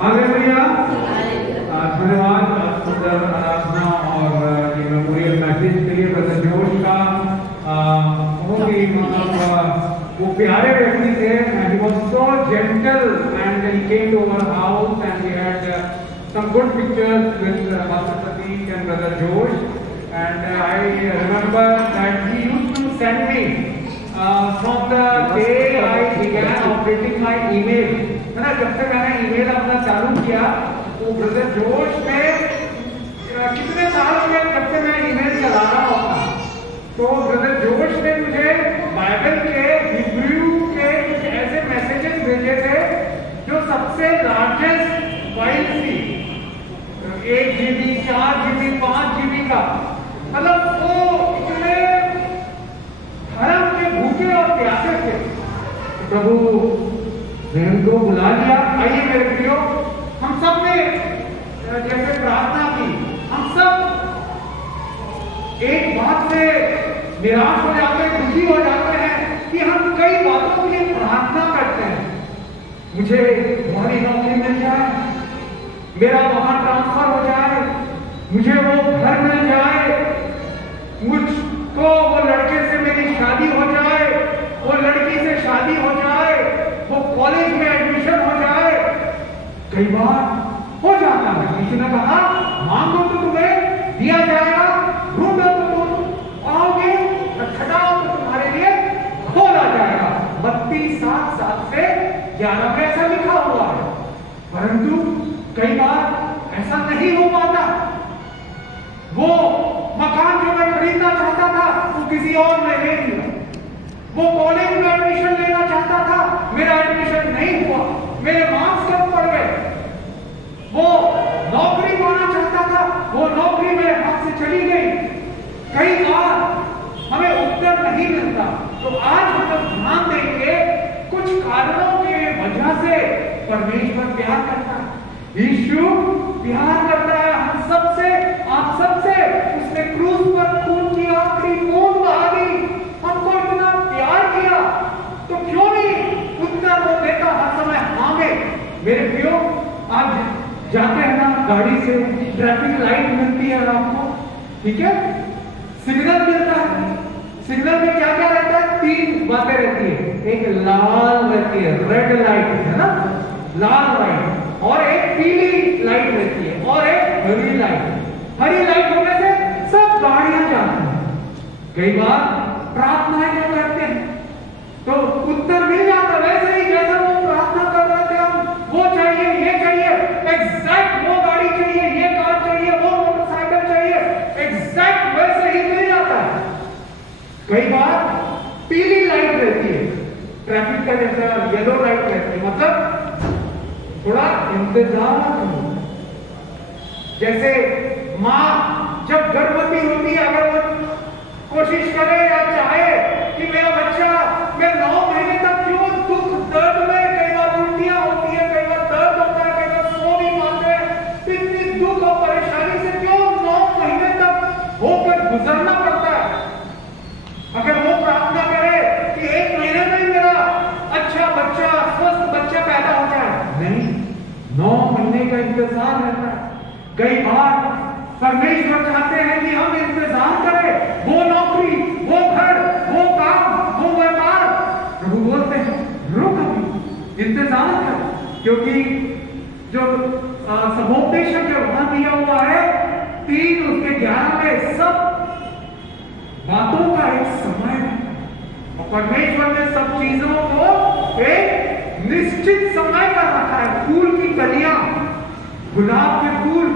Hallelujah, धन्यवाद सुंदर आराधना और ये मेमोरियल मैसेज के लिए ब्रदर जोश का बहुत ही वो प्यारे व्यक्ति थे and he was so gentle and he came to our house and we had some good pictures with Pastor Satish and brother Josh and I remember that he used to send me from the day I began operating my email है ना, जब से मैंने email अपना चालू किया तो brother जोश में कितने साल हो गए जब से मैं ईमेल चला रहा होता तो ब्रदर जोश ने मुझे बाइबल के रिव्यू के कुछ ऐसे मैसेजेस भेजे थे जो सबसे लार्जेस्ट फाइल थी 1 GB 4 GB 5 GB का, मतलब वो इतने धर्म के भूखे और प्यासे थे। प्रभु ने उनको बुला लिया। आइए मेरे प्रियो, हम सब ने जैसे प्रार्थना की, हम सब एक बात से निराश हो जाते हैं, दुखी हो जाते हैं कि हम कई बातों के लिए प्रार्थना करते हैं। मुझे तुम्हारी नौकरी मिल जाए, मेरा वहां ट्रांसफर हो जाए, मुझे वो घर मिल जाए, मुझको वो लड़के से मेरी शादी हो जाए, वो लड़की से शादी हो जाए, वो कॉलेज में एडमिशन हो जाए। कई बार हो जाता है। किसी ने कहा मांगो तो तुम्हें दिया जाएगा, ढूंढो तो तुम पाओगे, खटाओ तो तुम्हारे लिए खोला जाएगा। मत्ती 7:7 से 11 में ऐसा लिखा हुआ है। परंतु कई बार ऐसा नहीं हो पाता। वो मकान जो मैं खरीदना चाहता था वो किसी और ने ले लिया, वो कॉलेज में एडमिशन लेना चाहता था, मेरा एडमिशन नहीं हुआ, मेरे मार्क्स कम पड़ गए, वो नौकरी पाना चाहता था, वो नौकरी मेरे हाथ से चली गई। कई बार हमें उत्तर नहीं मिलता। तो आज हम लोग ध्यान देंगे कुछ कारणों के वजह से परमेश्वर प्यार करता है, यीशु प्यार करता है हम सबसे, आप सबसे। उसने क्रूस पर खून की आखिरी बूंद बहा दी, हमको इतना प्यार किया, तो क्यों नहीं उत्तर वो देता हर समय हाँ में। मेरे प्रियो, आप जाते हैं ना गाड़ी से, ट्रैफिक लाइट मिलती है आपको, ठीक है, सिग्नल मिलता है। सिग्नल में क्या क्या रहता है? 3 बातें रहती है। एक लाल रहती है, रेड लाइट है ना, लाल लाइट, और एक पीली लाइट रहती है, और एक हरी लाइट। हरी लाइट होने से सब गाड़ियां जाती हैं। कई बार प्रार्थनाएं जो करते हैं तो उत्तर मिल जाता, वैसे ही जैसा वो प्रार्थना कर रहे थे हम, वो चाहिए, ये चाहिए, एग्जैक्ट वो गाड़ी चाहिए, ये कार चाहिए, वो मोटरसाइकिल चाहिए, एग्जैक्ट वैसे ही मिल जाता है। कई बार पीली लाइट रहती है, ट्रैफिक का जैसा येलो लाइट रहती है, मतलब थोड़ा इंतजार करो। जैसे माँ जब गर्भवती होती है, अगर वो कोशिश करे या चाहे कि मेरा बच्चा, मैं 9 महीने तक क्यों दुख दर्द में, कई बार उल्टियां होती है, कई बार दर्द होता है, कई बार सो नहीं पाते, इतनी दुख और परेशानी से क्यों 9 महीने तक होकर गुजरना पड़ता है। अगर वो प्रार्थना करे कि 1 महीने में ही मेरा अच्छा बच्चा, स्वस्थ बच्चा पैदा हो जाए, नहीं, 9 महीने का इंतजार रहता है। कई बार परमेश्वर चाहते हैं कि हम इंतजार करें, वो नौकरी, वो घर, वो काम, वो व्यापार। प्रभु बोलते हैं रुक अभी, इंतजार कर, क्योंकि जो सभोपदेशक जो वहां दिया हुआ है 3:11 में सब बातों का एक समय है, और परमेश्वर ने सब चीजों को एक निश्चित समय पर रखा है। फूल की कलियां, गुलाब के फूल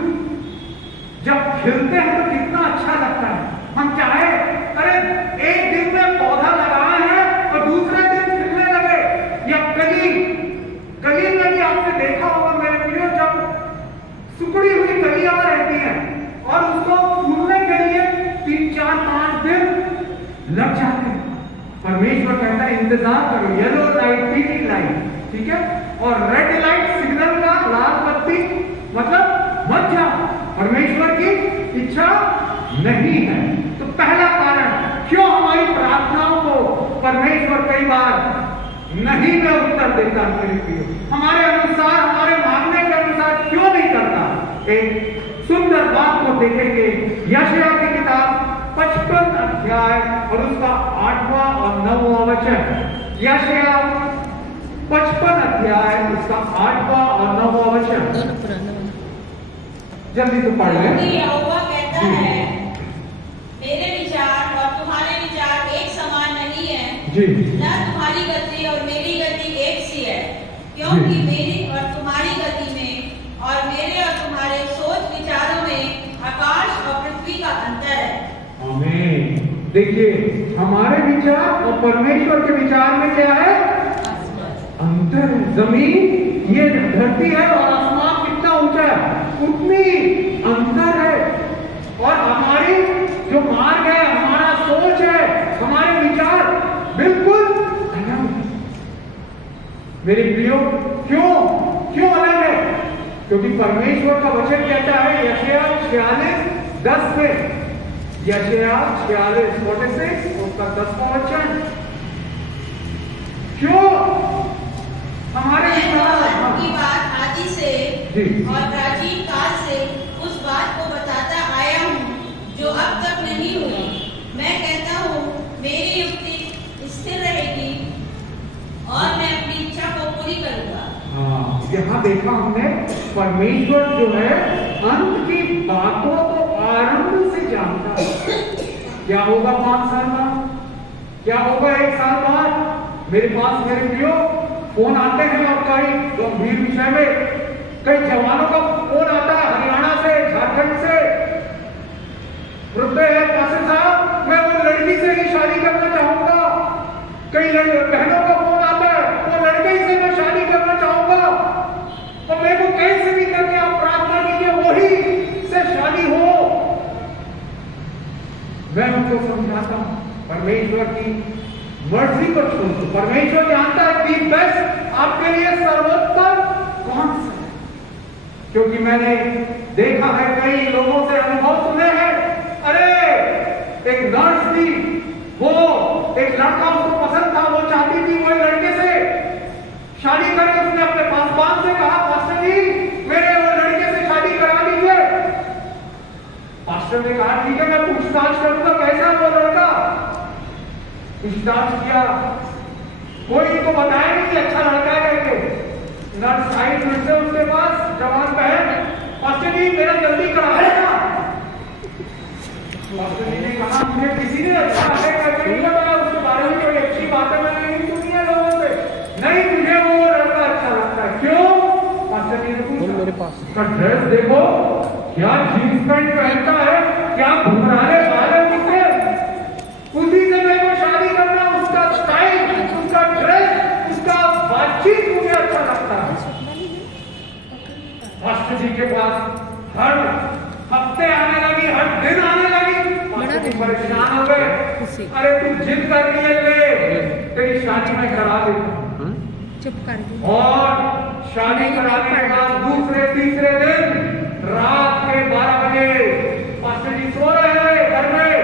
जब खिलते हैं तो कितना अच्छा लगता है। हम चाहे अरे एक दिन में पौधा लगाए हैं और दूसरे दिन खिलने लगे, या कली में भी आपने देखा होगा मेरे प्रियो, जब सुकड़ी हुई कलियां रहती हैं और उसको फूलने के लिए 3, 4, 5 दिन लग जाते हैं। परमेश्वर कहता है इंतजार करो, येलो लाइट, पीली लाइट, ठीक है, और रेड लाइट सिग्नल का, लाल बत्ती, मतलब मत जाओ, परमेश्वर की इच्छा नहीं है। तो पहला कारण क्यों हमारी प्रार्थनाओं को परमेश्वर कई बार नहीं मैं उत्तर देता मेरे प्रियो, हमारे अनुसार, हमारे मांगने के अनुसार क्यों नहीं करता। एक सुंदर बात को देखेंगे, यशायाह की किताब 55 अध्याय और उसका 8वां और 9वां वचन। यशायाह 55 अध्याय उसका 8वां और 9वां वचन, जल्दी से पढ़ लें। यहोवा कहता है, मेरे विचार और तुम्हारे विचार एक समान नहीं है जी, न तुम्हारी गति और मेरी गति एक सी है, क्योंकि मेरी और तुम्हारी गति में और मेरे और तुम्हारे सोच विचारों में आकाश और पृथ्वी का अंतर है। आमीन। देखिए, हमारे विचार और परमेश्वर के विचार में क्या है? अंतर है। जमीन, ये धरती है और आसमान कितना ऊंचा है, उतनी अंतर है। और हमारी जो मार्ग है, हमारा सोच है, हमारे विचार बिल्कुल अलग है। मेरे प्रियो, क्यों अलग है? क्योंकि परमेश्वर का वचन कहता है यशायाह 46:10 में, यशायाह 46:46 उसका 10वां वचन। क्यों? हमारे की बात आदि से और प्राचीन काल से उस बात को बताता आया हूँ जो अब तक नहीं हुई। मैं कहता हूँ मेरी युक्ति स्थिर रहेगी और मैं अपनी इच्छा को पूरी करूंगा। हाँ, यहाँ देखा हमने, परमेश्वर जो है अंत की बातों को आरंभ से जानता है। क्या होगा 5 साल बाद, क्या होगा 1 साल बाद? मेरे पास मेरे प्रियो फोन आते हैं और कई गंभीर विषय में कई जवानों का फोन आता है, हरियाणा से, झारखंड से, रुपए है पासिल साहब, मैं वो लड़की से ही शादी करना चाहूंगा। कई बहनों का फोन आता है, वो लड़के से मैं शादी करना चाहूंगा और मेरे को कैसे भी करके आप प्रार्थना कीजिए वही से शादी हो। मैं उनको समझाता हूं परमेश्वर की मर्जी को छोड़ दो। परमेश्वर जानता है कि बेस्ट आपके लिए सर्वोत्तम कौन सा है। क्योंकि मैंने देखा है, कई लोगों से अनुभव सुने हैं, अरे एक नर्स थी, वो एक लड़का उसको पसंद था, वो चाहती थी वही लड़के से शादी करे। उसने अपने पासवान से कहा, पास्टर जी मेरे वो लड़के से शादी करा दीजिए। पास्टर ने कहा ठीक है, मैं पूछताछ करूंगा कैसा वो लड़का। पूछताछ किया, कोई तो बताया नहीं कि अच्छा लड़का है करके। नर्स आई फिर से उसके पास, जवान बहन, पास्टर जी मेरा जल्दी करा लेना। पास्टर जी ने कहा मुझे किसी ने अच्छा करके नहीं बताया, उसके बारे में कोई अच्छी बातें मैंने नहीं सुनी है लोगों से। नहीं, मुझे वो लड़का अच्छा लगता है। क्यों? पास्टर जी ने पूछा, मेरे पास उसका ड्रेस देखो, क्या जीन्स पैंट पहनता है, क्या घुंघराले बाल है उसके, उसी से मेरे को शादी करना। उसका स्टाइल, उसका ड्रेस, उसका बातचीत मुझे अच्छा लगता है। पास्टर जी के पास हर हफ्ते आने लगी, हर दिन आने लगी। पास्टर जी परेशान हो गए, अरे तू जिद कर रही है, तेरी शादी में करा देता। चुप कर दे। और शादी कराने के बाद दूसरे तीसरे दिन रात के 12 बजे पास्टर जी सो रहे हैं घर में,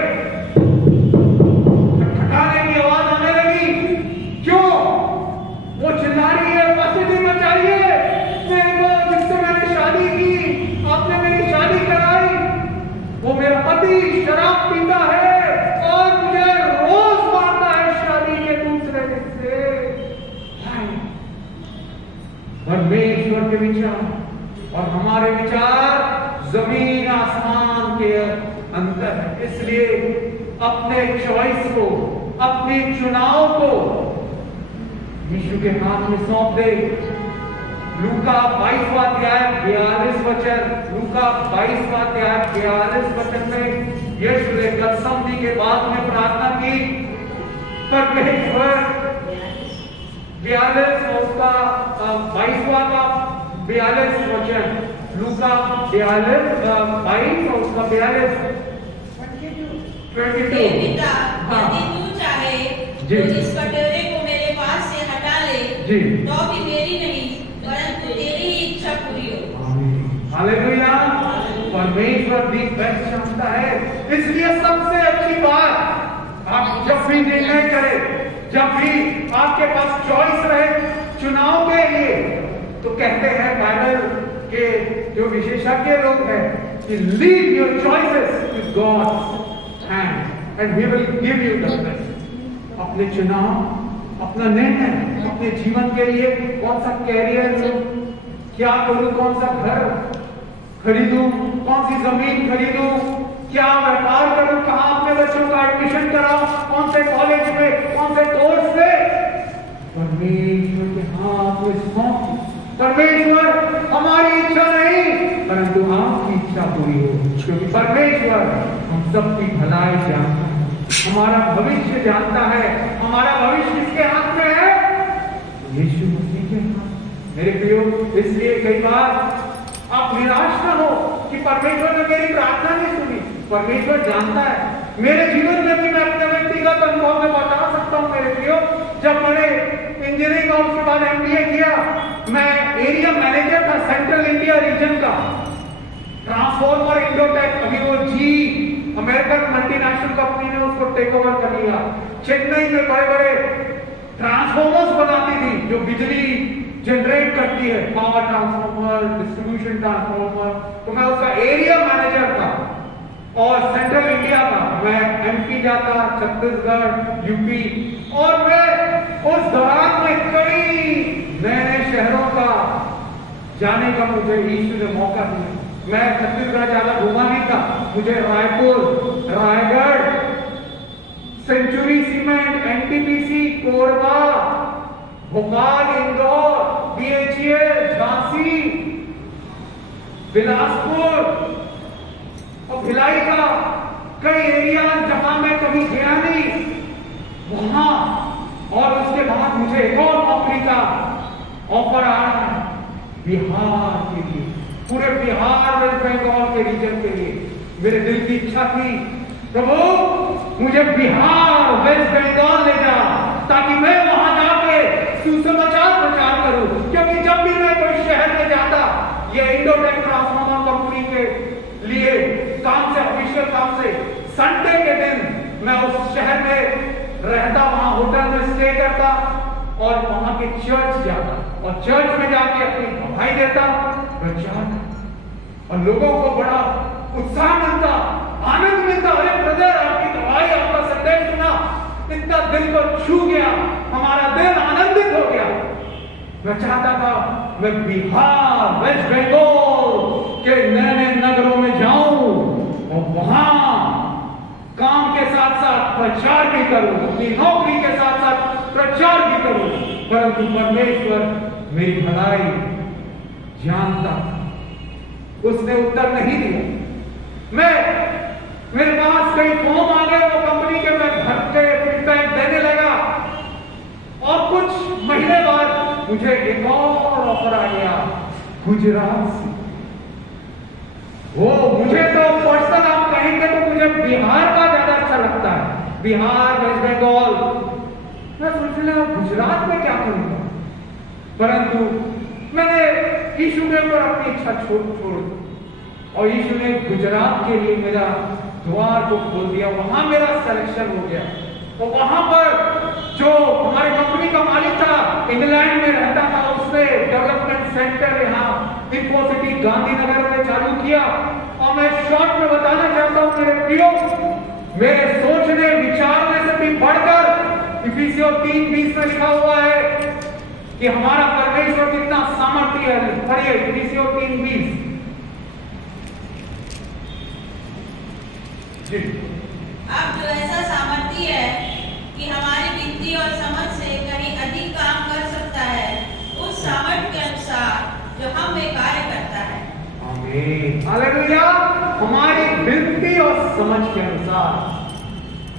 खटखटाने की आवाज आने लगी। क्यों? वो चिल्ला रही है, पास्टर जी बचाइए मेरे को, जिससे मैंने शादी की, आपने मेरी शादी कराई, वो मेरा पति शराब पीता है और मुझे रोज मारता है शादी के दूसरे दिन से। परमेश्वर के विचार और हमारे विचार जमीन आसमान के अंतर है। इसलिए अपने चॉइस को, अपने चुनाव को यीशु के हाथ में सौंप दे। लूका 22वां अध्याय 42 वचन, लूका 22वां अध्याय 42 वचन में यीशु ने गत्समनी के बाद में प्रार्थना की, परमेश्वर 42 और उसका 22वां का 42 वचन, लूका 42 22 और उसका 42 22। हाँ, यदि तू चाहे जी, तो इस कटोरे को मेरे पास से हटा ले, जी, तो भी मेरी नहीं परंतु तेरी ही इच्छा पूरी हो। हालेलुया। परमेश्वर भी बेस्ट जानता है। इसलिए सबसे अच्छी बात, आप जब भी निर्णय करें, जब भी आपके पास चॉइस रहे चुनाव के लिए, तो कहते हैं बाइबल के जो विशेषज्ञ लोग हैं कि leave your choices to God's hand and he will give you the best. अपने चुनाव, अपना निर्णय, अपने जीवन के लिए कौन सा कैरियर लूं, क्या करूं, कौन सा घर खरीदूं, कौन सी जमीन खरीदूं, क्या व्यापार करूं, कहां अपने बच्चों का एडमिशन कराऊं, कौन से कॉलेज में, कौन से कोर्स में, परमेश्वर के हाथ में सौंप। परमेश्वर हमारी इच्छा नहीं परंतु आपकी इच्छा पूरी हो, क्योंकि परमेश्वर हम सबकी भलाई जानता है, हमारा भविष्य जानता है। हमारा भविष्य किसके हाथ में है? यीशु मसीह के हाथ। मेरे प्रियो, इसलिए कई बार आप निराश ना हो कि परमेश्वर ने मेरी प्रार्थना नहीं सुनी। परमेश्वर जानता है। मेरे जीवन में भी मैं अपने व्यक्तिगत अनुभव में बता सकता हूँ मेरे प्रियो, जब मैंने इंजीनियरिंग और उसके बाद MBA किया, मैं एरिया मैनेजर था सेंट्रल इंडिया रीजन का। ट्रांसफॉर्मर इंडोटेक, अभी वो जी अमेरिकन मल्टीनेशनल कंपनी ने उसको टेक ओवर कर लिया। चेन्नई में बड़े बड़े ट्रांसफॉर्मर्स बनाती थी जो बिजली जनरेट करती है, पावर ट्रांसफॉर्मर, डिस्ट्रीब्यूशन ट्रांसफॉर्मर। तो मैं उसका एरिया मैनेजर था और सेंट्रल इंडिया का। मैं MP जाता, छत्तीसगढ़, यूपी, और मैं उस दौरान में कई नए नए शहरों का जाने का मुझे यीशु ने मौका दिया। मैं छत्तीसगढ़ ज्यादा घूमा नहीं था, मुझे Raipur, Raigarh, Century Cement, NTPC, Korba, Bhopal, Indore, BHEL, Jhansi, Bilaspur और भिलाई का कई एरिया जहां मैं कभी गया नहीं वहां, और उसके बाद मुझे एक और नौकरी का ऑफर आया बिहार के लिए, पूरे बिहार वेस्ट बंगाल के रीजन के लिए। मेरे दिल की इच्छा थी, प्रभु मुझे बिहार वेस्ट बंगाल ले जा ताकि मैं वहां जाके सुसमाचार प्रचार करूं। क्योंकि जब भी मैं कोई शहर में जाता, ये इंडोटेक ट्रांसफॉर्मर कंपनी के लिए काम से, ऑफिशियल काम से, संडे के दिन मैं उस शहर में रहता, वहां होटल में स्टे करता और वहां के चर्च जाता और चर्च में जाके अपनी गवाही देता, प्रचार, और लोगों को बड़ा उत्साह मिलता, आनंद मिलता। अरे ब्रदर, आपकी गवाही, आपका संदेश सुना, इतना दिल को छू गया, हमारा दिल आनंदित हो गया। मैं चाहता था मैं बिहार वेस्ट बंगाल के नए नए नगरों में जाऊं और वहां काम के साथ साथ प्रचार भी करूं, अपनी नौकरी के साथ साथ प्रचार भी करूं। परंतु परमेश्वर मेरी भलाई जानता, उसने उत्तर नहीं दिया। मेरे पास कई फॉर्म आ गए, वो कंपनी के मैं भर के फीडबैक देने लगा और कुछ महीने बाद मुझे एक और ऑफर आ गया गुजरात से। वो मुझे तो पर्सनल आप कहेंगे तो मुझे बिहार का ज्यादा अच्छा लगता है, बिहार, वेस्ट बंगाल। मैं सोच रहा गुजरात में क्या करूंगा, परंतु मैंने यीशु के ऊपर अपनी इच्छा छोड़ और यीशु ने गुजरात के लिए मेरा द्वार को खोल दिया। वहां मेरा सिलेक्शन हो गया और वहां पर जो हमारे कंपनी का मालिक था, इंग्लैंड में रहता था, उसने डेवलपमेंट सेंटर यहाँ इन्फोसिटी गांधीनगर में चालू किया। और मैं शॉर्ट में बताना चाहता हूँ मेरे प्रियो, मेरे सोचने विचारने से भी बढ़कर इफिसियों 3:20 में लिखा हुआ है कि हमारा परमेश्वर कितना सामर्थ्य है। पढ़िए इफिसियों 3:20। अब जो ऐसा सामर्थ्य है कि हमारी विधि और समझ से कहीं अधिक काम कर सकता है, उस सामर्थ्य के अनुसार जो हम में कार्य करता है। आमीन, हालेलुया। हमारी विधि और समझ के अनुसार,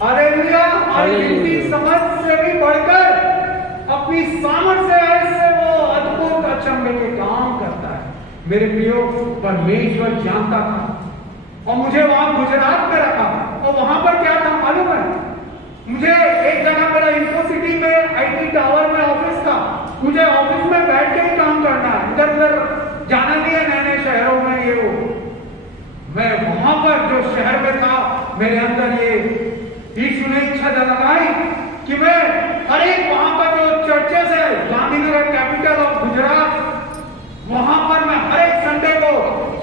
हालेलुया, हमारी विधि समझ से भी बढ़कर अपनी सामर्थ्य से ऐसे वो अद्भुत अचंभे के काम करता है। मेरे प्रियो, परमेश्वर जानता था और मुझे वहां गुजरात में रखा। और वहां पर क्या था मालूम है, मुझे एक जगह मेरा इन्फोसिटी में IT टावर में ऑफिस था, मुझे ऑफिस में बैठ के ही काम करना है, इधर उधर जाना नहीं है, नए नए शहरों में ये वो। मैं वहां पर जो शहर में था, मेरे अंदर ये यीशु ने इच्छा लगाई कि मैं हर एक वहां पर जो चर्चेस है, गांधीनगर कैपिटल ऑफ गुजरात, वहां पर मैं हर एक संडे को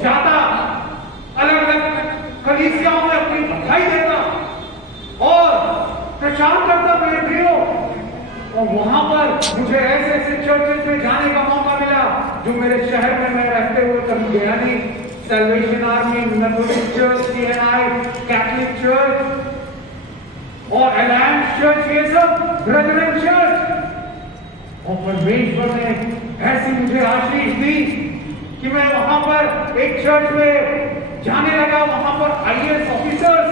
जाता, अलग अलग कलीसियाओं में अपनी बधाई देता और प्रचार करता मेरे प्रियो। और वहां पर मुझे ऐसे ऐसे चर्चेस में जाने का मौका मिला जो मेरे शहर में मैं रहते हुए कभी गया नहीं। Salvation army, Methodist church, CNI, Catholic church और अलायंस चर्च, ये सब ब्रदरन चर्च। और परमेश्वर ने ऐसी मुझे आशीष दी कि मैं वहां पर एक चर्च में जाने लगा। वहां पर आईएएस ऑफिसर्स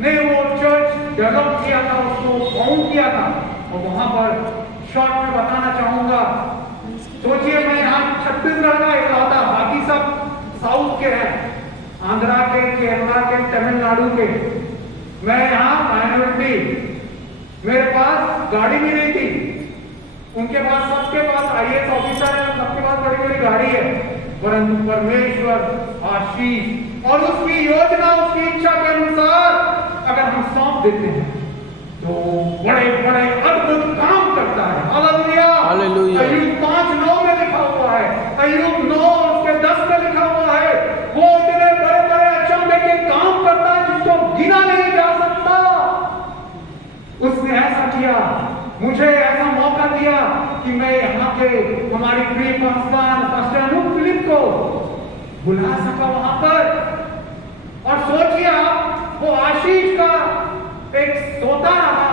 ने वो चर्च डेवलप किया था, उसको फाउंड किया था। और वहां पर शॉर्ट में बताना चाहूंगा, सोचिए मैं यहाँ छत्तीसगढ़ का इकलौता, बाकी सब साउथ के हैं, आंध्रा के, केरला के, तमिलनाडु के। मैं यहाँ माइनॉरिटी, मेरे पास गाड़ी भी नहीं थी। उनके पास, सबके पास आईएएस ऑफिसर है, सबके पास बड़ी बड़ी गाड़ी है। परंतु परमेश्वर आशीष और उसकी योजना, उसकी इच्छा के अनुसार अगर हम सौंप देते हैं तो बड़े बड़े अद्भुत काम करता है। Hallelujah, hallelujah. अय्यूब 5:9 में लिखा हुआ है, अय्यूब 9 उसके 10 में लिखा हुआ है, वो इतने बड़े बड़े अचंभे के काम करता है जिसको गिना नहीं जा सकता। उसने ऐसा किया, मुझे ऐसा मौका दिया कि मैं यहाँ के हमारी प्रिय पास्टर अनूप फिलिप को बुला सका वहां पर। और सोचिए आप, वो आशीष का एक सोता रहा।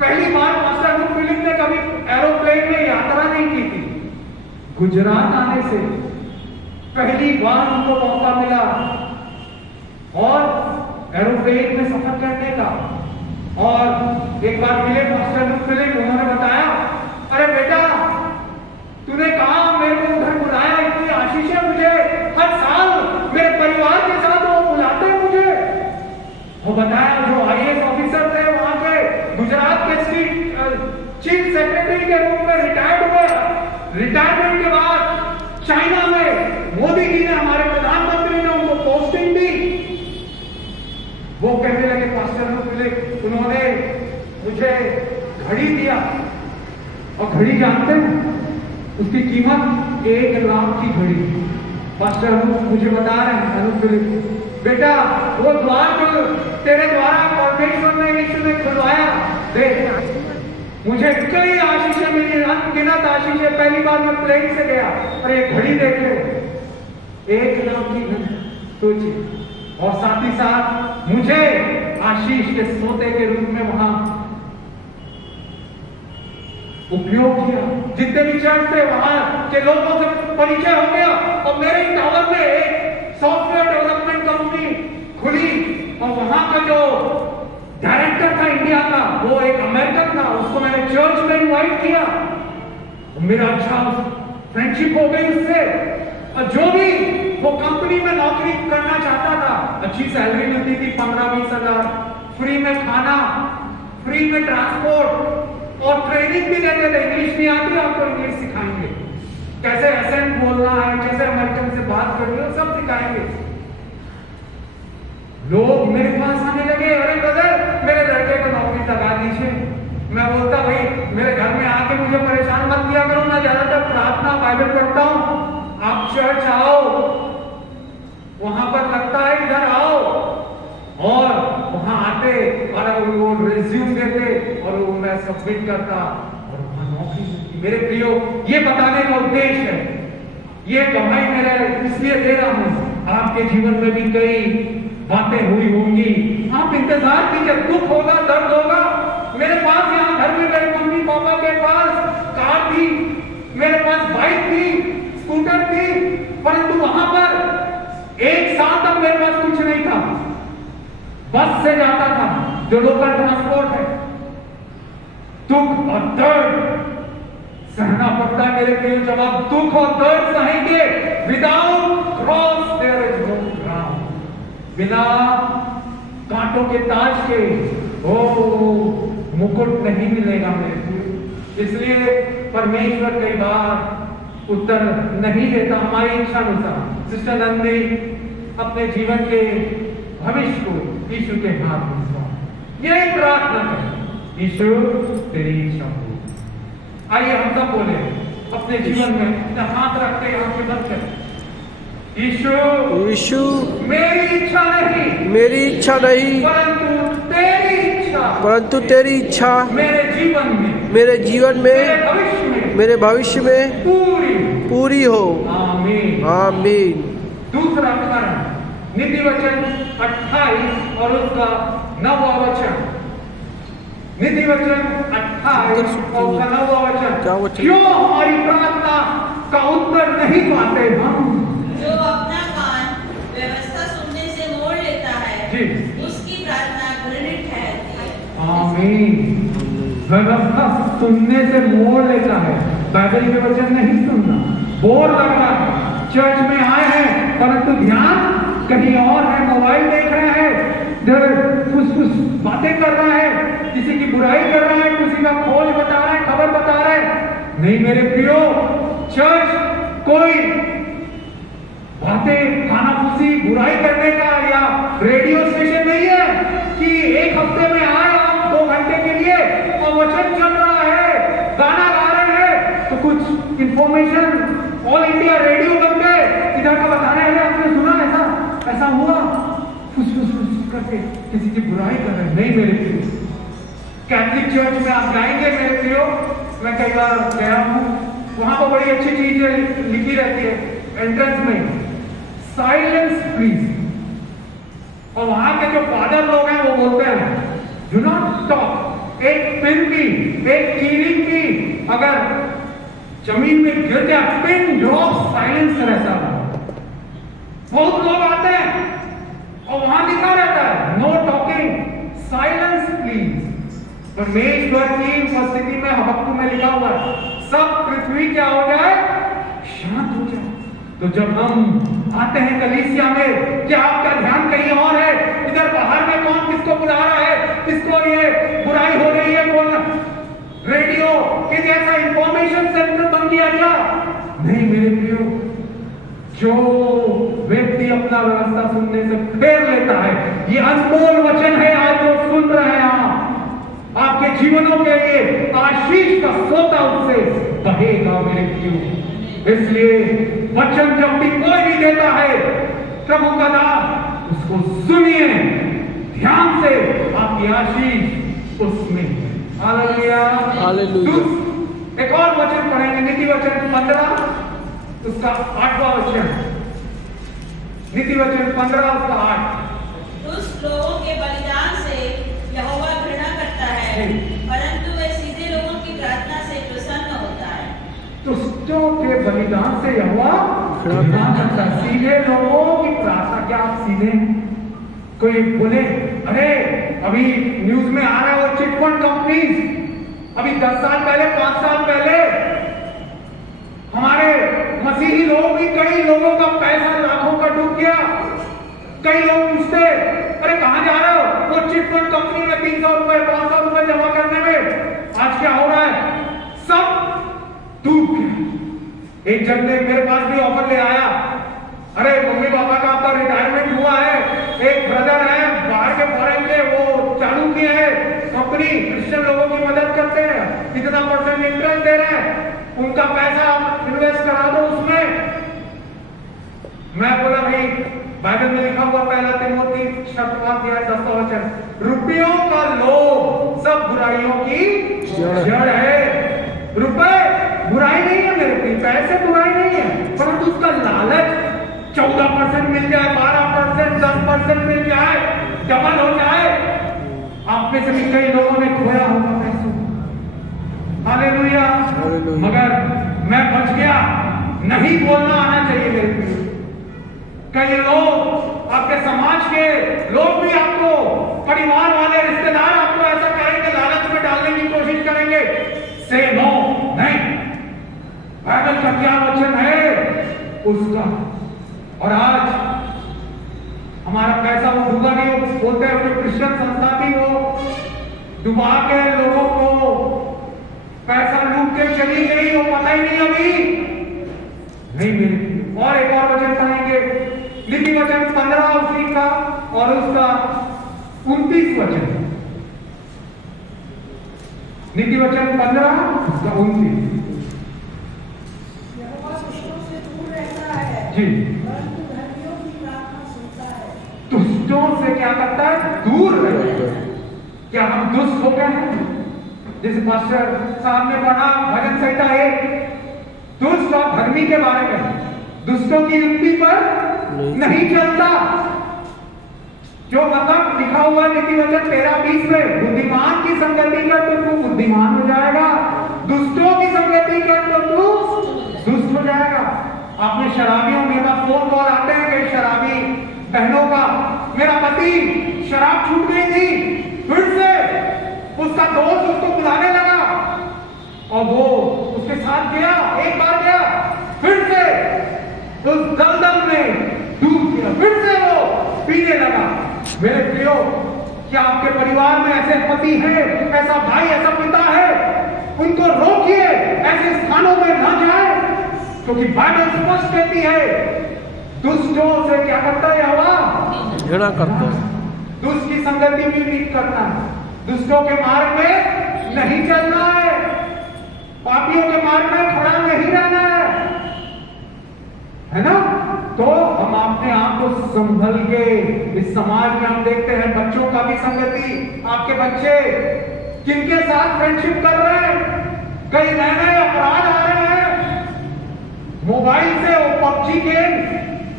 पहली बार पास्टर अनूप फिलिप ने कभी एरोप्लेन में यात्रा नहीं की थी। गुजरात आने से पहली बार उनको मौका मिला और एरोप्लेन में सफर करने का। और एक बार मिले पास्टर अनूप फिलिप, उन्होंने बताया, अरे बेटा तूने कहा मेरे को उधर बुलाया, इतनी आशीष है मुझे, हर साल मेरे परिवार के साथ वो बुलाते हैं मुझे। वो बताया जो आईएएस ऑफिसर थे वहां पे, गुजरात के चीफ सेक्रेटरी के रूप में रिटायर्ड हुए। रिटायरमेंट के बाद चाइना में मोदी जी ने, हमारे प्रधानमंत्री ने उनको पोस्टिंग दी। वो कहने लगे पास्टर अनूप फिलिप, उन्होंने मुझे घड़ी दिया। और घड़ी जानते हैं उसकी कीमत 1 लाख की घड़ी। पास्टर अनूप मुझे बता रहे हैं, अनूप फिलिप बेटा वो द्वार जो तेरे द्वारा परमेश्वर ने, यीशु ने खुलवाया, देख मुझे कई आशीषें मिली, अनगिनत आशीषें। पहली बार मैं प्लेन से गया और एक घड़ी देख लो, 1 लाख की घड़ी, सोचिए। और साथ ही साथ मुझे आशीष के सोते के रूप में वहां उपयोग किया। जितने भी चर्च थे वहां के लोगों से परिचय हो गया। और मेरे टावर में एक सॉफ्टवेयर डेवलपमेंट कंपनी खुली और वहां का जो डायरेक्टर था इंडिया का, वो एक अमेरिकन था, उसको मैंने चर्च में इनवाइट किया। मेरा अच्छा फ्रेंडशिप हो गई उससे। और जो भी वो कंपनी में नौकरी करना चाहता था, अच्छी सैलरी मिलती थी, 15-20 हजार, फ्री में खाना, फ्री में ट्रांसपोर्ट और ट्रेनिंग भी देते थे। इंग्लिश नहीं आती, आपको इंग्लिश सिखाएंगे, कैसे एसेंट बोलना है, कैसे अमेरिकन से बात करनी है, सब सिखाएंगे। लोग मेरे पास आने लगे, अरे ब्रदर मेरे लड़के को नौकरी लगा दीजिए। मैं बोलता भाई मेरे घर में आके मुझे परेशान मत किया करो, मैं ज्यादातर प्रार्थना बाइबल पढ़ता हूँ, आप चर्च आओ, वहां पर लगता है इधर आओ। और वहां आते और वो रिज्यूम देते और वो मैं सबमिट करता और वहां नौकरी मिलती। मेरे प्रियो, ये बताने का उद्देश्य है, ये गवाही मेरे इसलिए दे रहा हूं, आपके जीवन में भी कई बातें हुई होंगी, आप इंतजार कीजिए, दुख होगा, दर्द होगा। मेरे पास यहाँ घर में मेरे मम्मी पापा के पास कार थी, मेरे पास बाइक थी, स्कूटर थी, परंतु वहां पर एक साल तक मेरे पास कुछ नहीं था। बस से जाता था, जो लोकल ट्रांसपोर्ट है। दुख और दर्द सहना पड़ता है मेरे प्रिय। जब आप दुख और दर्द सहेंगे, without cross there is no crown, बिना कांटों के ताज के मुकुट नहीं मिलेगा मेरे प्रिय। इसलिए परमेश्वर कई बार उत्तर नहीं देता हमारी इच्छा अनुसार। सिस्टर नंदी अपने जीवन के भविष्य को यीशु के हाथ में सौंप, यही प्रार्थना है। यीशु तेरी इच्छा हो। आइए हम सब बोले अपने जीवन में अपने हाथ रखते हैं, आंखें बंद करें। यीशु यीशु मेरी इच्छा नहीं, मेरी इच्छा नहीं, परंतु तेरी इच्छा मेरे जीवन में, मेरे मेरे भविष्य में पूरी हो। आमीन। आमीन। दूसरा कारण नीति वचन 28 और उसका 9वां वचन। नीति वचन 28 और उसका 9वां वचन। क्यों हमारी प्रार्थना का उत्तर नहीं पाते हम? जो अपना कान व्यवस्था सुनने से मोड़ लेता है जी, उसकी प्रार्थना घृणित ठहरती है। आमीन। व्यवस्था सुनने से मोड़ लेता है, बाइबल के वचन नहीं सुनना। बोर लग रहा है, चर्च में आए हैं परंतु ध्यान कहीं और है, मोबाइल देख रहे हैं, कुछ बातें कर रहा है, किसी की बुराई कर रहा है, किसी का खोज बता रहा है, खबर बता रहा है। नहीं मेरे प्रियो, चर्च कोई बातें खानाफूसी बुराई करने का या रेडियो स्टेशन नहीं है कि एक हफ्ते में आए आप 2 घंटे के लिए और वचन चल रहा है, गाना गा रहे हैं तो कुछ इंफॉर्मेशन ऑल इंडिया रेडियो बन गए, इधर का बता रहे हैं आपने सुना ऐसा हुआ, फुस करके किसी की बुराई कर रहे हैं। नहीं मेरे प्रियो, कैथलिक चर्च में आप जाएंगे मेरे प्रियो, मैं कई बार गया हूँ, वहां पर बड़ी अच्छी चीजें लिखी रहती है एंट्रेंस में, साइलेंस प्लीज। और वहां के जो फादर लोग हैं वो बोलते हैं डू नॉट टॉक। एक पिन की, एक कीरी की अगर जमीन में गिर जाए, पिन ड्रॉप साइलेंस रहता है। बहुत लोग आते हैं और वहां लिखा रहता है नो टॉकिंग, साइलेंस प्लीज। परमेश्वर की उपस्थिति में हबक्कू में लिखा हुआ है सब पृथ्वी क्या हो जाए, शांत हो जाए। तो जब हम आते हैं कलीसिया में, क्या आपका ध्यान कहीं और है? इधर बाहर में कौन किसको बुला रहा है, किसको ये बुराई हो रही है, कौन रेडियो के जैसा इंफॉर्मेशन सेंटर बन गया क्या? नहीं मेरे प्रियो, जो व्यक्ति अपना व्यवस्था सुनने से फेर लेता है, ये अनमोल वचन है आज जो सुन रहे हैं आप, आपके जीवनों के लिए आशीष का सोता उससे बहेगा मेरे प्रियो। इसलिए वचन जब भी कोई भी देता है प्रभु का दास, उसको सुनिए ध्यान से, आपकी आशीष उसमें। Hallelujah hallelujah. एक और वचन पढ़ेंगे, नीति वचन 15 उसका 8वां वचन। नीति वचन 15 उसका 8। उस लोगों के बलिदान से यहोवा घृणा करता है, परंतु वे सीधे लोगों की प्रार्थना से प्रसन्न होता है। दुष्टों के बलिदान से यहोवा घृणा करता है, सीधे लोगों की प्रार्थना। क्या आप सीधे? कोई बोले अरे अभी न्यूज में आ रहा है वो चिटफंड कंपनीज, अभी 10 साल पहले 5 साल पहले हमारे मसीही लोग भी, कई लोगों का पैसा लाखों का डूब गया। कई लोग पूछते अरे कहां जा रहे हो? वो चिटफंड कंपनी में 300 रुपए 500 रुपए जमा करने में। आज क्या हो रहा है? सब डूब गया। एक जन ने मेरे पास भी ऑफर ले आया, अरे मम्मी पापा का आपका रिटायरमेंट हुआ है, एक ब्रदर है बाहर के फॉरेन के, वो चालू किए है कंपनी, क्रिश्चियन लोगों की मदद करते हैं, इतना % इंटरेस्ट दे रहे हैं, उनका पैसा आप इन्वेस्ट करा दो उसमें। मैं बोला भाई बाइबल में लिखा हुआ 1 तिमोथी 4:10 वचन, रुपयों का लोभ सब बुराइयों की जड़ है। रुपए बुराई नहीं है मेरे प्रिय, पैसे बुराई नहीं है, परंतु उसका लालच 14% मिल जाए, 12%, 10% मिल जाए, डबल हो जाए। आप में से भी कई लोगों ने खोया होगा पैसों। हालेलुया। मगर मैं बच गया, नहीं बोलना आना चाहिए मेरे प्रिय। कई लोग आपके समाज के लोग भी आपको, परिवार वाले रिश्तेदार आपको ऐसा करेंगे, लालच में डालने की कोशिश करेंगे। से नो, नहीं। बाइबल का क्या वचन है उसका। और आज हमारा पैसा वो डूबा नहीं हो, बोलते हैं जो क्रिश्चियन संस्था भी वो डुबा के लोगों को पैसा लूट के चली गई, वो पता ही नहीं अभी नहीं मिली। और एक और वचन पढ़ेंगे, नीति वचन 15 उसी का और उसका 29 वचन। नीति वचन 15:29। जी, दुष्टों से क्या करता है? दूर रहता है। क्या हम दुष्ट हो गए हैं? जिस मास्टर साहब ने पढ़ा भजन संहिता 1, दुष्ट और धर्मी के बारे में, दुष्टों की युक्ति पर नहीं चलता। जो मतलब लिखा हुआ नीति वचन 13:20 में, बुद्धिमान की संगति कर तो तू बुद्धिमान हो जाएगा, दुष्टों की संगति कर तो तू दुष्ट हो जाएगा। आपने शराबियों, मेरा फोन कॉल आते हैं कई शराबी बहनों का, मेरा पति शराब छूट गई थी, फिर से उसका दोस्त उसको बुलाने लगा और वो उसके साथ गया, एक बार गया, फिर से उस दलदल में डूब गया, फिर से वो पीने लगा। मेरे प्रियो, क्या आपके परिवार में ऐसे पति हैं, ऐसा भाई, ऐसा पिता है? उनको रोकिए, ऐसे स्थानों में ना जाए, क्योंकि बाइबल स्पष्ट कहती है दुष्टों से क्या करता है? यहोवा घृणा करता है। दुष्ट की संगति में नहीं करना है, दुष्टों के मार्ग में नहीं चलना है, पापियों के मार्ग में खड़ा नहीं रहना है ना? तो हम अपने आप को संभल के, इस समाज में हम देखते हैं बच्चों का भी संगति, आपके बच्चे किनके साथ फ्रेंडशिप कर रहे हैं? कई नए नए अपराध आ रहे हैं मोबाइल से, वो पबजी गेम,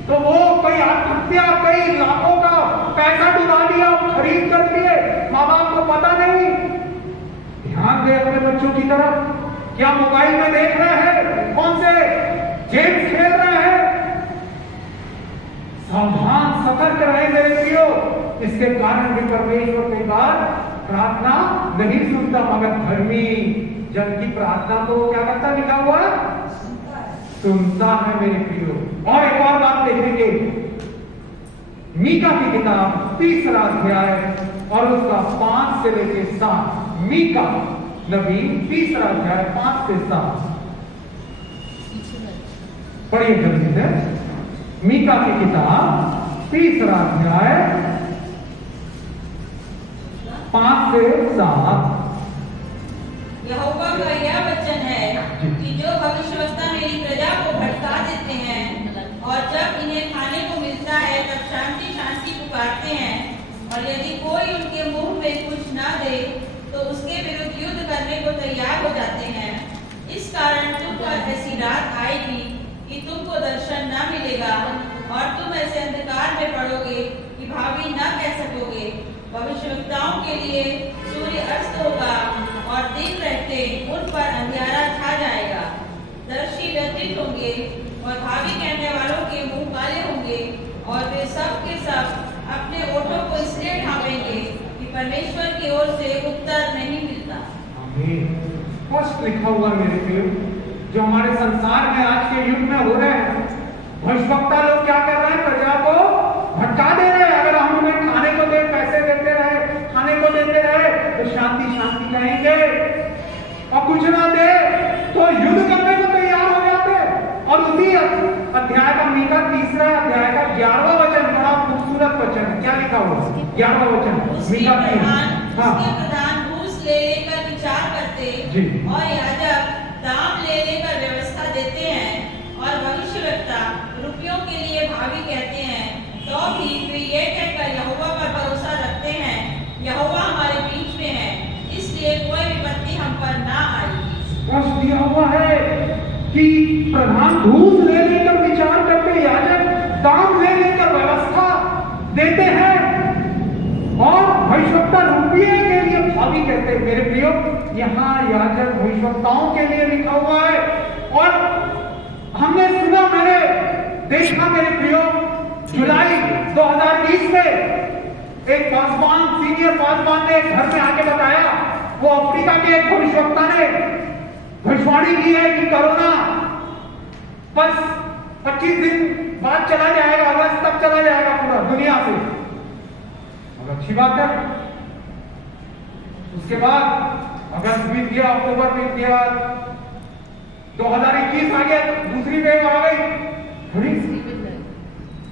तो वो कई आत्महत्या, कई लाखों का पैसा डुबा दिया खरीद करके, माँ बाप को पता नहीं। ध्यान दे अपने बच्चों की तरफ, क्या मोबाइल में देख रहे हैं, कौन से गेम्स खेल रहे हैं? सावधान, सतर्क रहे मेरे प्रियो। इसके कारण भी परमेश्वर कई बार प्रार्थना नहीं सुनता, मगर धर्मी जन की प्रार्थना को क्या करता? लिखा हुआ सुनता है मेरे प्रियो। और एक और बात देखेंगे, मीका की किताब 3रा अध्याय और उसका 5 से लेकर 7। मीका नबी 3रा अध्याय 5 से 7 पढ़िए जल्दी से। मीका की किताब 3रा अध्याय 5 से 7। यहोवा का यह वचन है कि जो भविष्यवक्ता मेरी प्रजा को भटका देते हैं और जब इन्हें खाने को मिलता है तब शांति शांति पुकारते हैं, और यदि कोई उनके मुंह में कुछ ना दे तो उसके विरुद्ध युद्ध करने को तैयार हो जाते हैं। इस कारण तुम पर ऐसी रात आएगी कि तुमको दर्शन न मिलेगा और तुम ऐसे अंधकार में पड़ोगे कि भावी न कह सकोगे। भविष्यवक्ताओं के लिए सूर्य अस्त होगा और दिन रहते उन पर अंधियारा छा जाएगा। दर्शी व्यथित होंगे और भावी कहने वालों के मुंह काले होंगे, और वे सब के सब अपने ओठों को इसलिए ढांपेंगे कि परमेश्वर की ओर से उत्तर नहीं मिलता। स्पष्ट लिखा हुआ मेरे प्रियो, जो हमारे संसार में आज के युग में हो रहे हैं, भविष्यवक्ता लोग क्या कर रहे हैं? प्रजा को भटका दे रहे हैं। अगर हम उन्हें खाने को दे, पैसे देते रहे, खाने को देते रहे तो शांति शांति कहेंगे, और कुछ ना दे तो युद्ध करने को तैयार हो जाते हैं। और उसी अध्याय का, मीका 3रा अध्याय का 11वां वचन, बड़ा खूबसूरत वचन है। क्या लिखा हुआ? 11वां वचन मीका 3। हाँ, प्रधान घूस ले लेकर विचार करते और याजक दाम ले लेकर व्यवस्था देते हैं, और भविष्यवक्ता रुपयों के लिए भावी कहते हैं, तो भी वे ये कहकर यहोवा पर भरोसा रखते हैं, यहोवा हमारे बीच में है, इसलिए कोई विपत्ति हम पर ना आएगी। स्पष्ट दिया हुआ है कि प्रधान घूस ले लेकर विचार करते, याजक दाम ले लेकर व्यवस्था देते हैं, और भविष्यवक्ता रुपये के लिए भावी कहते हैं। मेरे प्रियो, यहाँ याजक भविष्यवक्ताओं के लिए लिखा हुआ है। और हमने सुना, मैंने देखा मेरे प्रियो, जुलाई 2020 में एक पासवान, सीनियर पासवान ने घर में आके बताया, वो अफ्रीका के एक भविष्यवक्ता ने भविष्यवाणी की है कि कोरोना बस 25 दिन बाद चला जाएगा, अगस्त तक चला जाएगा पूरा दुनिया से। अब अच्छी बात है। उसके बाद अगस्त बीत गया, अक्टूबर बीत गया, 2021 आ गया, दूसरी वेव आ गई।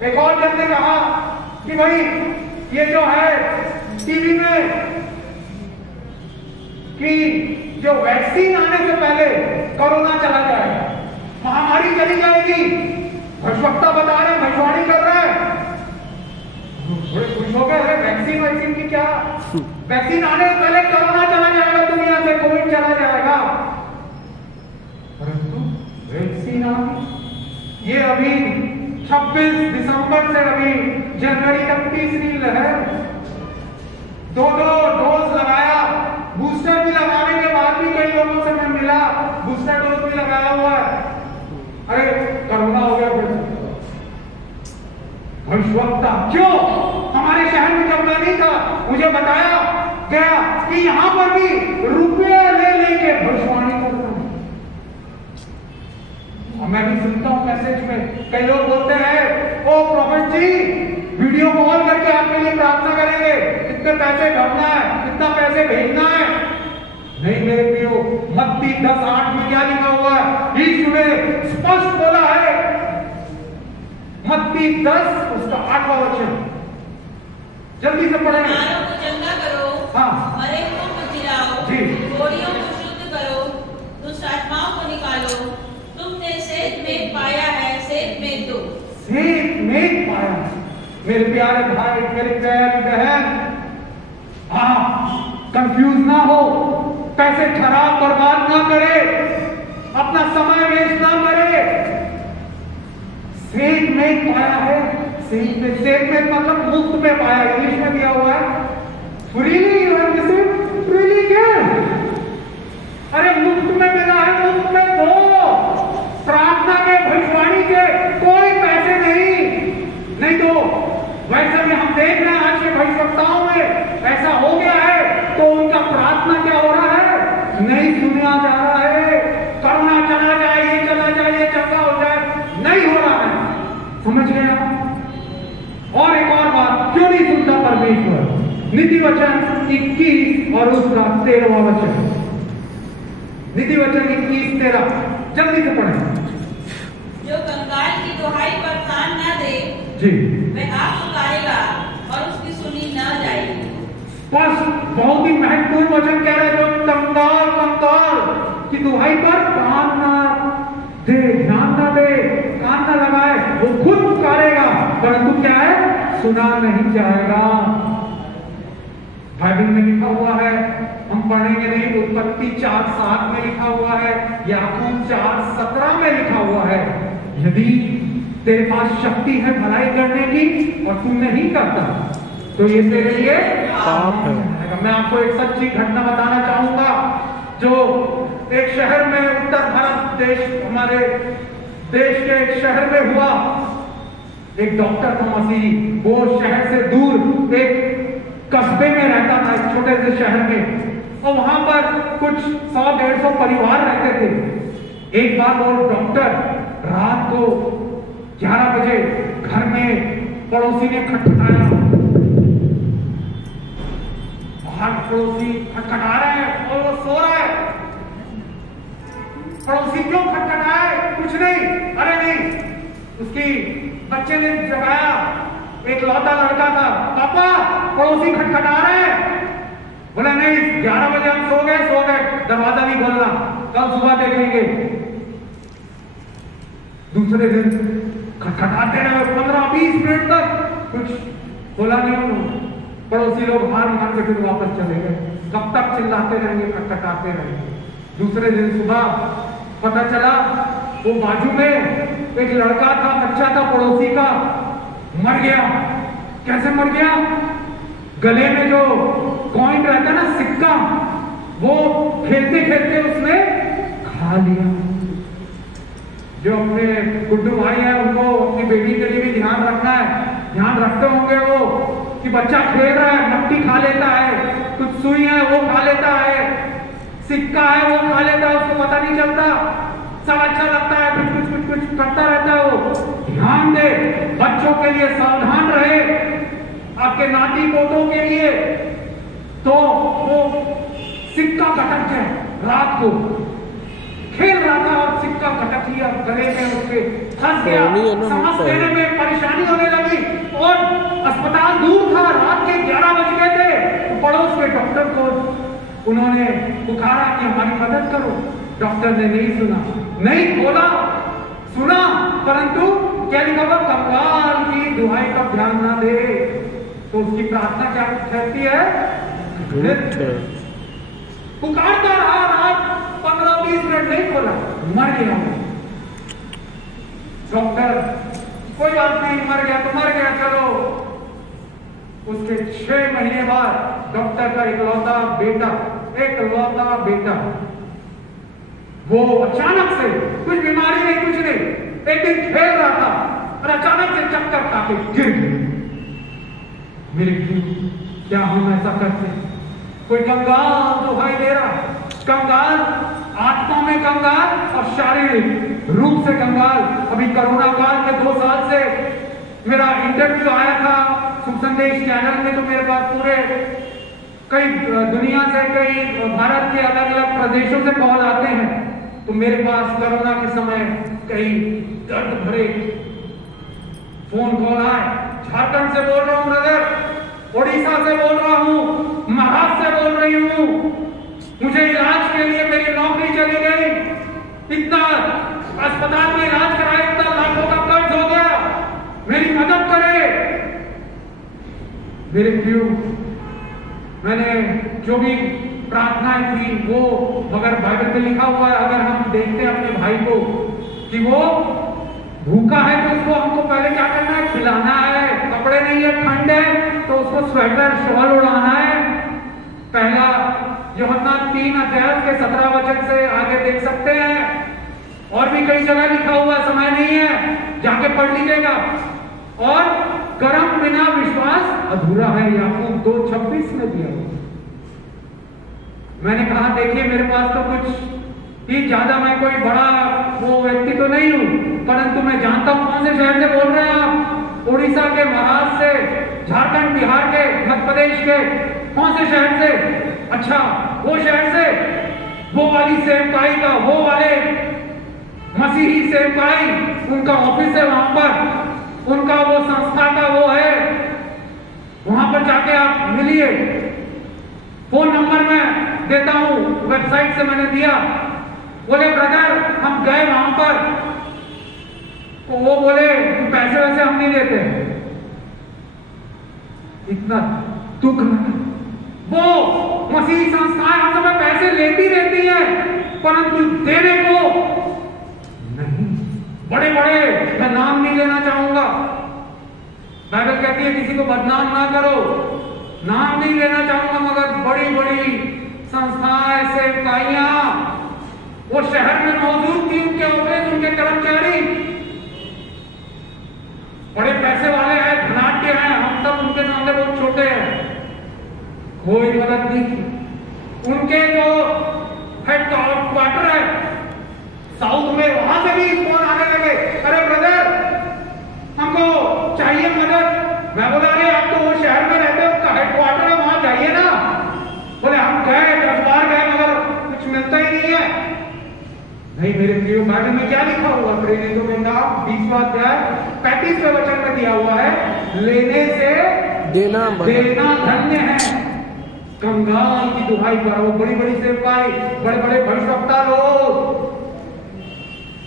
एक और जन ने कहा कि भाई ये जो है टीवी में कि जो वैक्सीन आने से पहले कोरोना चला जाएगा, महामारी चली जाएगी। भविष्यवक्ता बता रहे, भविष्यवाणी कर रहे हैं। बड़े खुश हो गए, वैक्सीन की क्या, वैक्सीन आने से पहले कोरोना चला जाएगा, दुनिया से कोविड चला जाएगा। परंतु वैक्सीन आ गई। ये अभी 26 दिसंबर से अभी जनवरी तक तीसरी लहर, 2 डोज लगाया, बूस्टर भी लगाने के बाद भी कई लोगों से मैं मिला, बूस्टर डोज भी लगाया हुआ है। अरे कोरोना हो गया। भविष्यवक्ता क्यों? हमारे शहर में जब मैं नहीं था, मुझे बताया गया कि यहां पर भी रुपये ले लेके भविष्यवाणी करता हूं। और मैं भी सुनता हूं मैसेज में, कई लोग बोलते हैं, ओ प्रोफेट जी वीडियो कॉल करके आपके लिए प्रार्थना करेंगे, कितने पैसे भरना है, कितना पैसे भेजना है। नहीं मेरे प्रियो, मत्ती 10:8 में क्या लिखा हुआ है? यीशु ने स्पष्ट बोला है, मत्ती 10 उसका 8वां वचन, जल्दी से पढ़ें। बीमारों को चंगा करो, हाँ, मरे को जिलाओ, जी, घोड़ियों को शुद्ध करो, दुष्ट आत्माओं को निकालो। तुमने सेठ में पाया है, सेठ में दो। सेठ में पाया। मेरे प्यारे भाई, मेरी प्यारी बहन, हाँ, कंफ्यूज ना हो, पैसे खराब बर्बाद ना करे, अपना समय वेस्ट ना करे। सेठ में पाया है, सेठ में मतलब मुफ्त में पाया, इंग्लिश में दिया हुआ है, freely you have received, freely give. अरे मुफ्त में मिला है, मुफ्त में दो। प्रार्थना के, भविष्यवाणी के कोई पैसे नहीं दो। वैसे भी हम देख रहे हैं आज के भविष्यवक्ताओं में ऐसा हो गया है, तो उनका प्रार्थना क्या हो रहा है? नहीं सुना जा रहा है। करुणा चला जाए, ये चला जाए, ये चंगा हो जाए, नहीं हो रहा है। समझ गए आप? और एक और बात, क्यों नहीं सुनता परमेश्वर? नीति वचन 21 और उसका 13वां वचन। नीति वचन 21-13 जल्दी से पढ़ें। जो कंगाल की दुहाई पर कान न दे, जी, वह आप पुकारेगा और उसकी सुनी न जाएगी। बहुत ही महत्वपूर्ण वचन कह रहे हैं, जो कंगाल की दुहाई पर कान ना दे, ध्यान ना दे, कान ना लगाए, वो खुद पुकारेगा, परंतु क्या है? सुना नहीं जाएगा। बाइबल में लिखा हुआ है, हम पढ़ेंगे नहीं, उत्पत्ति 4:7 में लिखा हुआ है, याकूब 4:17 में लिखा हुआ है, यदि तेरे पास शक्ति है भलाई करने की और तू नहीं करता, तो ये तेरे लिए पाप है। मैं आपको एक सच्ची घटना बताना चाहूंगा, जो एक शहर में, उत्तर भारत देश, हमारे देश के एक शहर में हुआ। एक डॉक्टर था मसीही, वो शहर से दूर एक कस्बे में रहता था, एक छोटे से शहर में, और वहां पर कुछ 100-150 परिवार रहते थे। एक बार वो डॉक्टर रात को 11 बजे घर में पड़ोसी ने खटखटाया। बाहर पड़ोसी खटखटा रहे हैं और वो सो रहा है। पड़ोसी क्यों खटखटाए? कुछ नहीं, अरे नहीं, उसकी बच्चे ने जगाया, एक लौता लड़का था, पापा पड़ोसी खटखटा रहे हैं। बोला नहीं, 11 बजे हम सो गए, दरवाजा नहीं खोलना, कल सुबह देखेंगे। दूसरे दिन खटखटाते रहे 15-20 मिनट तक, कुछ बोला नहीं उन्होंने। पड़ोसी लोग हार मान के फिर वापस चले गए। कब तक चिल्लाते रहेंगे, खटखटाते रहेंगे। दूसरे दिन सुबह पता चला वो बाजू में एक लड़का था, बच्चा था पड़ोसी का, मर गया। कैसे मर गया? गले में जो कॉइन रहता है ना, सिक्का, वो खेलते खेलते उसने खा लिया। जो अपने गुड्डू भाई है, उनको अपनी बेटी के लिए भी ध्यान रखना है। ध्यान रखते होंगे वो कि बच्चा खेल रहा है, मट्टी खा लेता है, कुछ सुई है वो खा लेता है, सिक्का है वो खा लेता है, उसको पता नहीं चलता, सब अच्छा लगता है, कुछ करता रहता है वो। ध्यान दे, बच्चों के लिए सावधान रहे, आपके नाती पोतों के लिए। तो वो सिक्का खटक जाए, रात को खेल रहा था और सिक्का खटक लिया, गले में उसके फंस गया। सांस लेने में परेशानी होने लगी और अस्पताल दूर था, रात के 11 बज गए थे। तो पड़ोस के डॉक्टर को उन्होंने पुकारा कि हमारी मदद करो। डॉक्टर ने नहीं सुना, नहीं बोला, सुना, परंतु क्या लिखा हुआ, कंगाल की दुहाई का ध्यान ना दे। तो उसकी प्रार्थना क्या कहती है, पुकारता रहा, रात 15-20 मिनट नहीं खोला, मर गया। डॉक्टर कोई बात नहीं, मर गया तो मर गया, चलो। उसके 6 महीने बाद डॉक्टर का इकलौता बेटा वो अचानक से, कुछ बीमारी नहीं, कुछ नहीं, एक दिन खेल रहा था और अचानक से चक्कर खाके गिर गया। मेरे क्या हम ऐसा करते? कोई कंगाल दुहाई दे रहा, कंगाल, आत्मा में कंगाल और शारीरिक रूप से कंगाल। अभी कोरोना काल के 2 साल से मेरा इंटरव्यू आया था शुभ संदेश चैनल में, तो मेरे पास पूरे कई दुनिया से, कई भारत के अलग अलग प्रदेशों से कॉल आते हैं। तो मेरे पास कोरोना के समय कई दर्द भरे फोन कॉल आए। झारखंड से बोल रहा हूँ ब्रदर, ओडिशा से बोल रहा हूँ, महाराष्ट्र से बोल रही हूँ, मुझे इलाज के लिए मेरी नौकरी चली गई, इतना अस्पताल में इलाज कराया, इतना लाखों का कर्ज हो गया, मेरी मदद करे। मेरे प्रियो, मैंने जो भी प्रार्थनाएं की वो, मगर बाइबल में लिखा हुआ है, अगर हम देखते हैं अपने भाई को कि वो भूखा है तो उसको हमको पहले क्या करना है, खिलाना है। कपड़े नहीं है, ठंड है तो उसको स्वेटर शॉल उड़ाना है। पहला यूहन्ना 3:17 से आगे देख सकते हैं, और भी कई जगह लिखा हुआ, समय नहीं है, जाके पढ़ लीजिएगा। और कर्म बिना विश्वास अधूरा है, याकूब 2:26 में दिया हुआ। मैंने कहा देखिए मेरे पास तो कुछ ही ज्यादा, मैं कोई बड़ा वो व्यक्ति तो नहीं हूं, परंतु मैं जानता हूं कौन से शहर से बोल रहे हैं आप, उड़ीसा के, महाराष्ट्र से, झारखंड, बिहार के, मध्य प्रदेश के, कौन से शहर से? अच्छा, वो शहर से, वो वाली सेवकाई का, वो वाले मसीही सेवकाई, उनका ऑफिस है वहां पर, उनका वो संस्था का वो है, वहां पर जाके आप मिलिए। फोन नंबर मैं देता हूं, वेबसाइट से मैंने दिया। बोले ब्रदर हम गए वहां पर, तो वो बोले पैसे वैसे हम नहीं देते। इतना दुख लगा। वो मसीही संस्थाएं हम समय पैसे लेती रहती हैं, परंतु देने को नहीं। बड़े बड़े, मैं नाम नहीं लेना चाहूंगा, बाइबल कहती है किसी को बदनाम ना करो, नाम नहीं लेना चाहूंगा, मगर बड़ी बड़ी संस्थाएं, सेवकाइयां वो शहर में मौजूद थी, उनके ऑफिस, उनके कर्मचारी बड़े पैसे वाले हैं, धनाढ्य हैं, हम सब उनके सामने बहुत छोटे हैं, कोई मदद नहीं की। उनके जो हेड क्वार्टर है साउथ में, वहां से भी फोन आने लगे, अरे ब्रदर हमको चाहिए मदद। मैं बोला अरे आप तो वो शहर में रहते हो, हेडक्वार्टर है, वहां जाइए ना। बोले हम गए, 10 बार गए, मगर कुछ मिलता ही नहीं है। नहीं मेरे प्रियो, बाइबल में क्या लिखा हुआ? प्रेरितों में नाम 20वां अध्याय 35वें वचन में दिया हुआ है, लेने से देना धन्य है। कंगाल की दुहाई करो। बड़ी बड़ी सेवकाई, बड़े बड़े भविष्यवक्ता लोग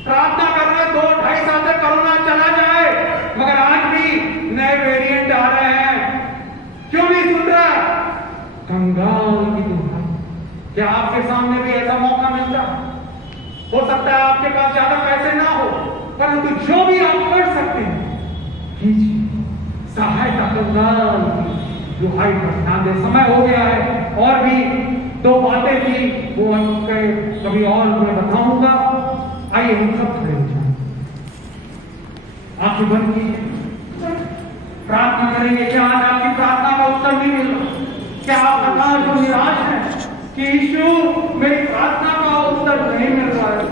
प्रार्थना कर रहे 2-2.5 साल से कोरोना चला जाए, मगर आज भी नए वेरिएंट आ रहे हैं, क्यों नहीं सुन रहा? कंगाल की दुहाई। क्या आपके सामने भी ऐसा मौका मिलता? हो सकता है आपके पास ज्यादा पैसे ना हो, परंतु जो भी आप कर सकते हैं कीजिए, सहायता। कंगाल की दुहाई पर ध्यान दे। समय हो गया है, और भी 2 बातें थी, वो कभी और मैं बताऊंगा। आइए हम सब खड़े हो जाएं, आंखें बंद कीजिए, प्रार्थना करेंगे। क्या आज आपकी प्रार्थना का उत्तर नहीं मिल रहा? क्या आप हताश और निराश हैं कि यीशु मेरी प्रार्थना का उत्तर नहीं मिल रहा है?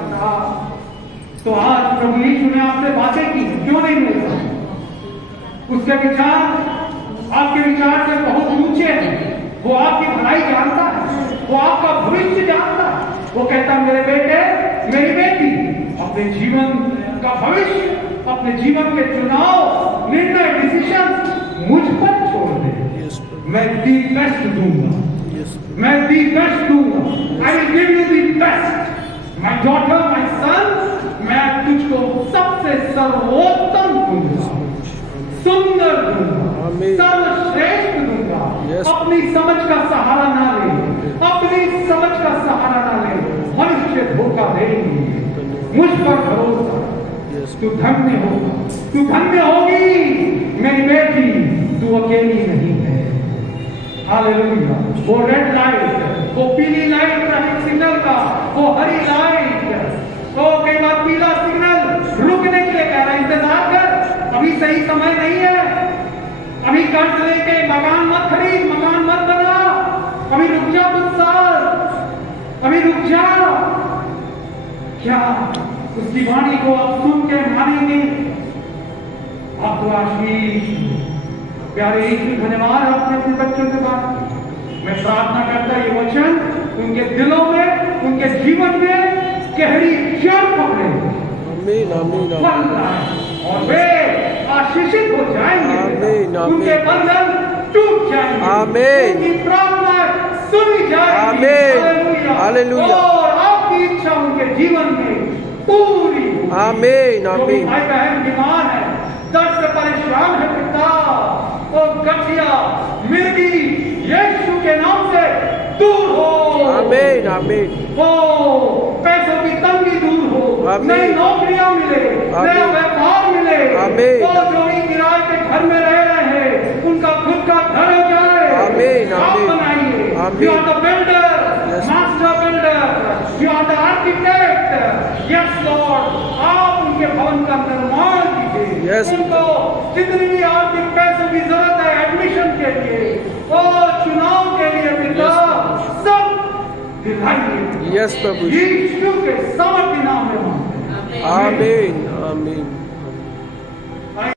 तो आज प्रभु यीशु ने आपसे बातें की, क्यों नहीं मिल रहा? उसके विचार आपके विचार से बहुत ऊंचे हैं। वो आपकी भलाई जानता है, वो आपका भविष्य जानता है। वो कहता मेरे बेटे, मेरी बेटी, अपने जीवन का भविष्य, अपने जीवन के चुनाव, निर्णय, डिसीजन मुझ पर छोड़ दे। मैं दी बेस्ट दूंगा। मैं दी बेस्ट दूंगा। I will give you the best my daughter, my son. मैं तुझको सबसे सर्वोत्तम दूंगा, सुंदर दूंगा, सर्वश्रेष्ठ दूंगा। अपनी समझ का सहारा ना ले, अपनी समझ का सहारा ना ले, मनुष्य धोखा देंगे। मुझ पर भरोसा, तू धन्य होगा, तू धन्य होगी मेरी बेटी, तू अकेली नहीं है। हालेलुया। वो रेड लाइट, वो पीली लाइट ट्रैफिक सिग्नल का, वो हरी लाइट, तो कई बार पीला सिग्नल रुकने के लिए कह रहा है, इंतजार कर, अभी सही समय नहीं है, अभी कर्ज लेके मकान मत खरीद, मकान मत बना, अभी रुक जा कुछ साल, अभी रुक जा। क्या उसकी वाणी को आप सुन के मानेंगे? आप तो आशीष प्यारे यीशु, धन्यवाद आपने अपने बच्चों के बात। मैं प्रार्थना करता ये वचन उनके दिलों में, उनके जीवन में गहरी जड़ पकड़े, आमीन आमीन आमीन, और वे आशीषित हो जाएंगे। आमीन, आमीन। उनके बंधन टूट जाएंगे, आमीन। उनकी प्रार्थना सुनी जाएगी। आमीन, हालेलुया। और आपकी इच्छा उनके जीवन में पूरी। आमीन आमीन। भाई बहन बीमार है, दर्द से परेशान है पिता, वो गठिया मिर्गी यीशु के नाम से दूर हो। आमीन आमीन। वो पैसों की तंगी दूर हो, आमीन। नई नौकरियां मिले, नया व्यापार मिले। आमीन। वो जो भी किराए के घर में रह रहे हैं, उनका खुद का घर हो जाए। आमीन आप आमीन बनाइए। आमीन। You are the builder, Yes. master builder. You are the architect. Yes Lord, आप उनके भवन का निर्माण कीजिए। Yes. उनको जितनी भी आर्थिक पैसों की जरूरत है एडमिशन के लिए, वो चुनाव के लिए पिता, सब दिलाइए। यस प्रभु। यीशु के सामर्थ्य नाम में मांगते हैं। आमीन आमीन।